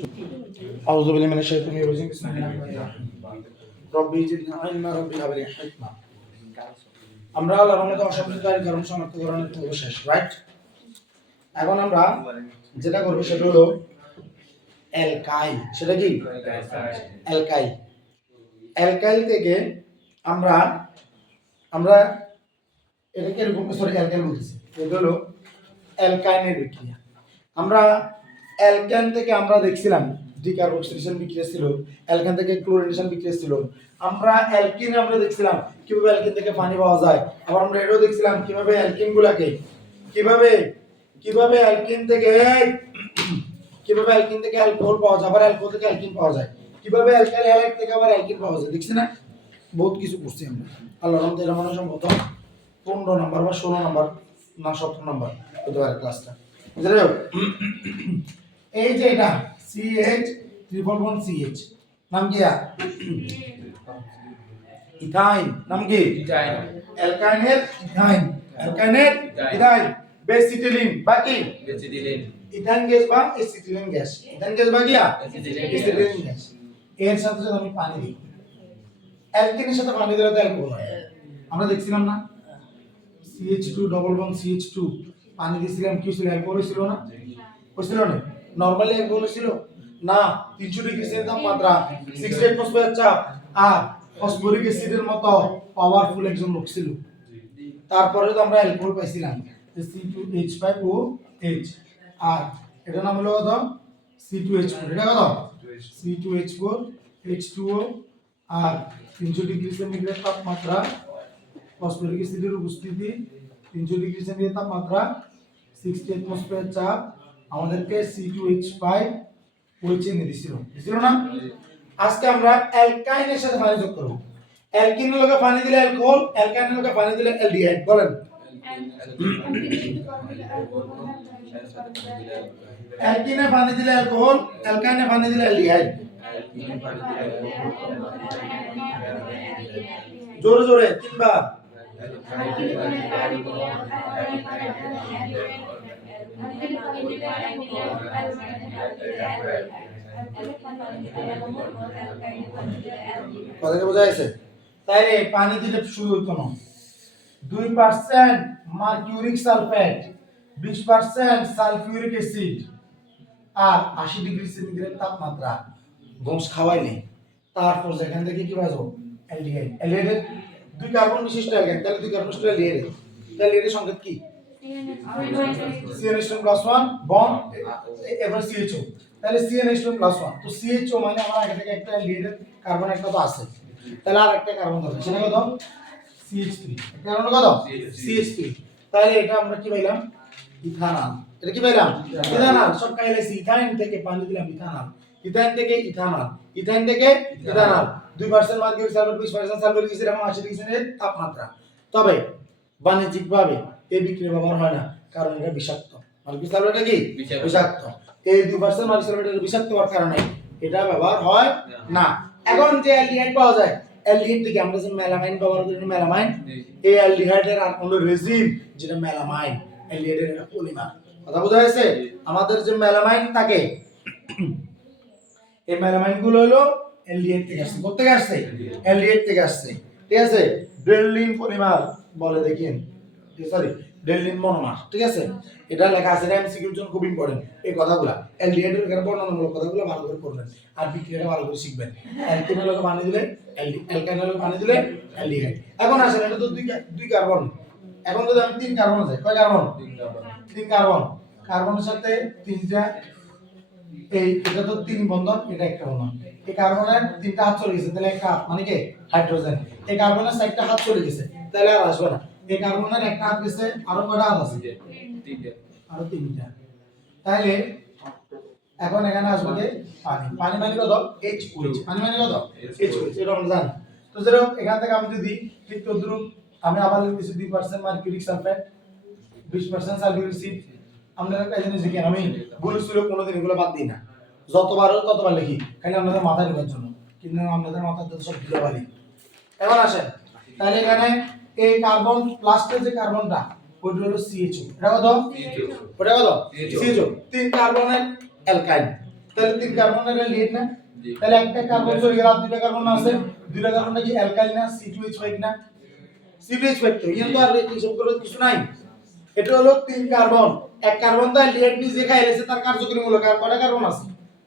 أعوذ بالله من الشيطان الرجيم بسم الله الرحمن الرحيم ربي زدني علما ربي هب لي حكمة আমরা আল্লাহর রহমতে অসংখ্যকারী কারণ শনাক্তকরণের পর্ব শেষ রাইট এখন আমরা যেটা করব সেটা হলো অ্যালকাইল সেটা কি অ্যালকাইল অ্যালকাইল থেকে আমরা আমরা এটাকে এরকম সরি অ্যালকাইল বলতেছি এটা হলো অ্যালকাইনের বিক্রিয়া আমরা অ্যালকান থেকে আমরা দেখছিলাম ডিকার্বক্সিলেশন বিক্রিয়া ছিল অ্যালকান থেকে ক্লোরিনেশন বিক্রিয়া ছিল আমরা অ্যালকিন আমরা দেখছিলাম কিভাবে অ্যালকিন থেকে পানি পাওয়া যায় আবার আমরা এটাও দেখছিলাম কিভাবে অ্যালকিনগুলোকে কিভাবে অ্যালকিন থেকে অ্যালকোহল পাওয়া যায় আবার অ্যালকোহল থেকে অ্যালকিন পাওয়া যায় কিভাবে অ্যালকাইল হ্যালাইড থেকে আবার অ্যালকিন পাওয়া যায় দেখছি না বহুত কিছু করছি আমরা আল্লাহর রহমতে এটা মনে সম্ভবত 15 নম্বর বা 16 নম্বর না 17 নম্বর হতে পারে ক্লাসটা বুঝলে এই যে এটা CH ট্রিপল বন্ড CH নাম কি ইথাইন নাম কি ইথাইন অ্যালকাইনের ইথাইন বেসিটিলিন বাকি বেসিটিলিন ইথাইন গ্যাস বা এসিটিলিন গ্যাস ইথাইন গ্যাস বা কি এসিটিলিন গ্যাস এর সাথে সাথে আমি পানি দিই অ্যালকিনের সাথে পানি দিলে তো অ্যালকোহল হয় আমরা দেখছিলাম না CH2 ডবল বন্ড CH2 পানি দিছিলাম কি ছিল অ্যালকোহল ছিল না ছিল না নরমালি অ্যালকোহল ছিল না 300 ডিগ্রি সেলসিয়াস তাপমাত্রা 60 অ্যাটমোস্ফিয়ার চাপ আর ফসফরিক অ্যাসিডের মতো পাওয়ারফুল একজন লোক ছিল তারপরে তো আমরা অ্যালকোহল পাইছিলাম C2H5OH আর এটা নাম হলো কত C2H4 এটা কত C2H4 H2O আর 300 ডিগ্রি সেন্টিগ্রেড তাপমাত্রা ফসফরিক অ্যাসিডের উপস্থিতি 300 ডিগ্রি সেন্টিগ্রেড তাপমাত্রা 60 অ্যাটমোস্ফিয়ার চাপ আমাদেরকে C2H5OH এনে দিছিল না আজকে আমরা অ্যালকাইনের সাথে পানি যোগ করব অ্যালকিনের লগে পানি দিলে অ্যালকোহল অ্যালকাইনের লগে পানি দিলে অ্যালডিহাইড বলেন অ্যালকিনে পানি দিলে অ্যালকোহল অ্যালকাইনে পানি দিলে অ্যালডিহাইড জোরে জোরে তিনবার কথাটা বোঝা গেছে তাইলে পানি দিলে শুরু হইতো না 2% মার্কিউরিক সালফেট 20% সালফিউরিক অ্যাসিড আর 80 ডিগ্রি সেন্টিগ্রেড তাপমাত্রা গমস খাওয়াইলে তারপর যেখান থেকে কি বাজো অ্যালডিহাইড অ্যালডিহাইডের দুই কার্বন বিশিষ্ট অ্যালকেন তাহলে দুই কার্বন বিশিষ্ট অ্যালডিহাইড অ্যালডিহাইডের সংকেত কি CnH2+1 বন্ড এবার CHO তাহলে CnH2+1 তো CHO মানে আমার আগে থেকে একটা অ্যালডিহাইডের কার্বন একটা তো আছে তাহলে আর একটা কার্বন দরকার সেটা কত CH3 কার্বন কত CH3 তাহলে এটা আমরা কি পাইলাম ইথানল এটা কি পাইলাম ইথানল সব কাইলাইছি ইথাইন থেকে পানি দিলাম ইথানল ইথাইন থেকে ethanol 2% mercuric sulphate 20% sulphuric acid এবং 80 ডিগ্রি সেন্টিগ্রেড তাপমাত্রা তবে বাণিজ্যিকভাবে এই বিক্রিয়া ব্যবহার হয় না কারণ এটা বিষাক্ত মার্কিউরিক সালফেটটা কি বিষাক্ত এই 2% মার্কিউরিক সালফেটের বিষাক্ত হওয়ার কারণে এটা ব্যবহার হয় না এখন যে অ্যালডিহাইড পাওয়া যায় অ্যালডিহাইড থেকে আমরা যে মেলামাইন ব্যবহার করি মেলামাইন এই অ্যালডিহাইডের আর কোন রেজিন যেটা মেলামাইন অ্যালডিহাইডের একটা পলিমার কথা বোঝা গেছে আমাদের যে মেলামাইন থাকে এই মেলামাইন গুলো হলো অ্যালডিহাইড থেকে আসছে কোথা থেকে আসছে অ্যালডিহাইড থেকে আসছে ঠিক আছে বেরলিন পলিমার বলে দেখেন সরি বেরলিন মনোমার ঠিক আছে এটা লেখা আছে এমসিকিউর জন্য খুব ইম্পর্টেন্ট এই কথাগুলো অ্যালডিহাইডের এখানে বর্ণনামূলক কথাগুলো ভালো করে পড়বেন আর বিক্রিয়াটা ভালো করে শিখবেন অ্যালকিনের লগে পানি দিলে অ্যালকাইনের লগে পানি দিলে অ্যালডিহাইড এখন আসেন এটা তো দুই কার্বন এখন যদি আমি 3 কার্বন আছে কয় কার্বন 3 কার্বন কার্বনের সাথে তিনটা এই এটা তো 3 বন্ধন এটা একটা বন্ধন এই কার্বনের 3টা হাত চলে গেছে তাহলে একটা হাত মানে কি হাইড্রোজেন এই কার্বনের 4টা হাত চলে গেছে তাহলে আর আসবে না এই কার্বনের একটা হাত গেছে আরো কয়টা হাত আছে 3টা আরো 3টা তাহলে এখন এখানে আসবে যে পানি মানে কত H2 পানি মানে কত H2 এটা আমরা জানি তো যেরকম এখান থেকে আমি যদি ঠিক তদ্রুপ আমি আবার লিখতেছি 2% মার্কিউরিক সালফেট 20% সালফিউরিক অ্যাসিড আমরা একটা জিনিস লিখি আমি ভুল ছিল কোনোদিন এগুলো বাদ দিই না ততবার লিখি খালি আপনাদের মাথায় ঢোকার জন্য কিন্তু আপনাদের মাথাতে সব ধুলাবালি এখন আসেন তাহলে এখানে এই কার্বন প্লাস্টের যে কার্বনটা ওইটা হলো CHO এটা কত CHO ওটা কত CHO 3 কার্বনের অ্যালকাইন তাহলে 3 কার্বনের অ্যালডিহাইড না, তাহলে একটা কার্বন চলে গেল, আর দুইটা কার্বন আছে, দুইটা কার্বনটা কি অ্যালকাইল না, C2H5 না, C2H5 তো ইয়ান তো আর এইসব করে কিছু নাই। এটা হলো 3 কার্বন, এক কার্বন তো অ্যালডিহাইড নিজে খাইলেছে, তার কার্যকরী মূলক আর কয়টা কার্বন আছে,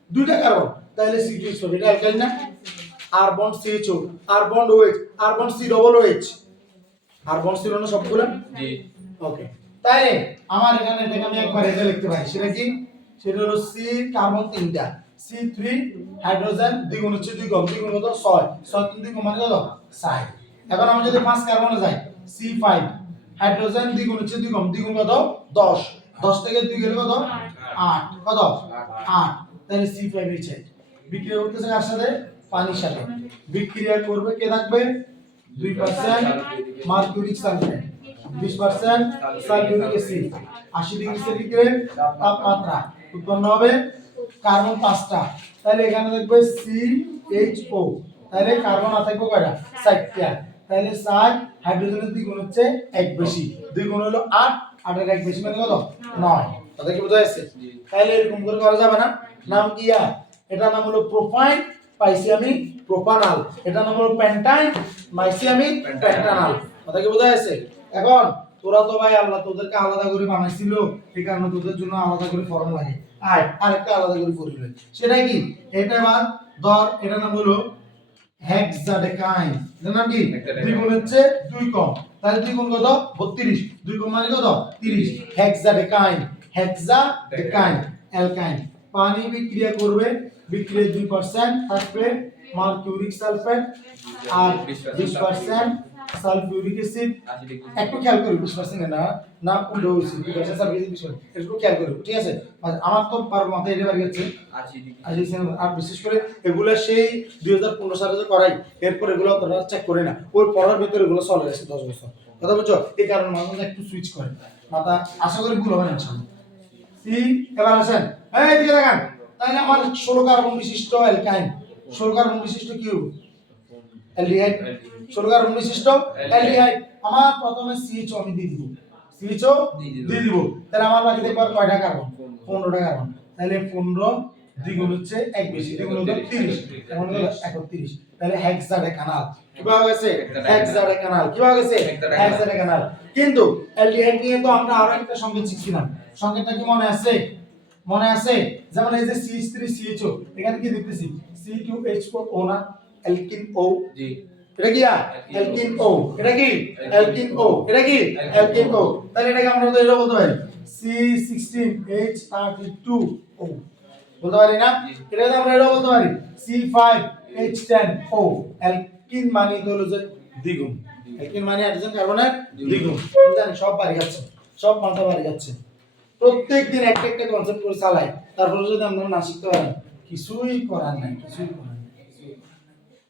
দুইটা কার্বন, তাহলে C2H5 এটা অ্যালকাইল না। আর বন্ড CHO, আর বন্ড OH, আর বন্ড C ডবল OH, আর বন্ড ছিল না সবগুলো, জি ওকে। তাইলে আমার এখানে এটাকে আমি একবার এটা লিখতে পারি, সেটা কি, সেটা হলো C কার্বন 3টা, C3 হাইড্রোজেন দ্বিগুণ হচ্ছে 2 কম, দ্বিগুণ কত 6, 6 3 2 মানে কত 6। এখন আমি যদি 5 কার্বনে যাই, C5 হাইড্রোজেন দ্বিগুণ হচ্ছে 2 কম, দ্বিগুণ কত 10, 10 থেকে 2 গেলে কত 8, কত 8, তাহলে C5H8 বিক্রিয়া করতেছে কার সাথে, পানির সাথে, বিক্রিয়া করবে কে থাকবে, 2% mercuric sulphate, 20% sulphuric acid, 80 degree centigrade তাপমাত্রা, উৎপন্ন হবে কার্বন 5টা, তাহলে এখানে দেখবে CHO, তাহলে কার্বন আর থাকবে কয়টা 4টা, তাহলে 4 হাইড্রোজেনের দ্বিগুণ হচ্ছে 1 বেশি, দ্বিগুণ হলো 8, 8 এর 1 বেশি মানে কত 9, কথা কি বোঝা যাচ্ছে? তাহলে এরকম করে করা যাবে না, নাম কি এটা নাম হলো প্রোপাইন, পাইছি আমি প্রোপানাল, এটা নাম হলো পেন্টাইন, পাইছি আমি পেন্টানাল, কথা কি বোঝা যাচ্ছে? এখন তোরা তো ভাই আল্লাহ তোদেরকে আলাদা করে বানাইছিল, এই কারণে তোদের জন্য আলাদা করে ফর্ম লাগে, আরেকটা আলাদা করে পড়িবে, সেটা কি, এটা বাদ ধর, এটা নাম হলো হেক্সাডেকাইন, এটার নাম কি, দ্বিগুণ হচ্ছে 2 কম, তাহলে দ্বিগুণ কত 32, 2 কম মানে কত 30, হেক্সাডেকাইন, হেক্সাডেকাইন অ্যালকাইন, পানি বিক্রিয়া করবে, বিক্রিয়া 2% থাকবে মার্কিউরিক সালফেট আর 20% সালফিউরিক অ্যাসিড, একটু খেয়াল করো 20% না, না উল্টো হইছে 2% সালফিউরিক অ্যাসিড, একটু খেয়াল করো, ঠিক আছে? আমার তো পার মাথায় এটা বাড়ি যাচ্ছে 80, আর বিশেষ করে এগুলা সেই 2015 সালে যে করাই, এরপর এগুলো তোরা চেক করে না, ওই পড়ার ভিতরে এগুলো চলে গেছে 10 বছর, কথা বুঝছো? এই কারণে মানুষ একটু সুইচ করে মাথা, আশা করি ভুল হবে না ইনশাআল্লাহ। সি, এবার আসেন এই দিকে দেখেন, তাহলে আমার 16 কার্বন বিশিষ্ট অ্যালকাইন, 16 কার্বন বিশিষ্ট কি অ্যালডিহাইড, 16 কার্বন বিশিষ্ট অ্যালডিহাইড, আমার প্রথমে CHO আমি দিয়ে দিব, CHO দিয়ে দিব, তাহলে আমার বাকি থাকবে কয়টা কার্বন, 15টা কার্বন, তাহলে 15 দ্বিগুণ হচ্ছে 1 বেশি, দ্বিগুণ হলো 30, এমন হলো 31, তাহলে হেক্সাডেকানাল কি পাওয়া গেছে, হেক্সাডেকানাল কি পাওয়া গেছে, হেক্সাডেকানাল। কিন্তু অ্যালডিহাইড নিয়ে তো আমরা আরো একটা সংকেত শিখছিলাম, সংকেতটা কি মনে আছে, মনে আছে? যেমন এই যে CH3CHO, এখানে কি দেখতেছি C2H4O না, অ্যালকিন O, জি এটা কি অ্যালকিন O, এটা কি অ্যালকিন O, এটা কি অ্যালকিন O, তাহলে এটাকে আমরা তো এটা বলতে পারি C16H32O, বলতে পারি না? এটাকে আমরা এটা বলতে পারি C5H10O, অ্যালকিন মানে হলো যে দ্বিগুণ, অ্যালকিন মানে হাইড্রোজেন কার্বনের দ্বিগুণ, জানি সব বাড়ি যাচ্ছে, সব মাথা বাড়ি যাচ্ছে, প্রত্যেকদিন একটা একটা কনসেপ্ট করে চালাই, তারপরে যদি আমরা না শিখতে পারি কিছুই করার নাই, কিছুই করার নাই।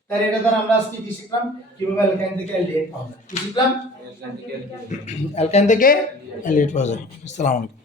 তাহলে এটা দ্বারা আমরা আজকে কি শিখলাম, কিভাবে অ্যালকাইন থেকে অ্যালডিহাইড পাওয়া যায়, কি শিখলাম, অ্যালকাইন থেকে অ্যালডিহাইড পাওয়া যায়। আসসালামু আলাইকুম।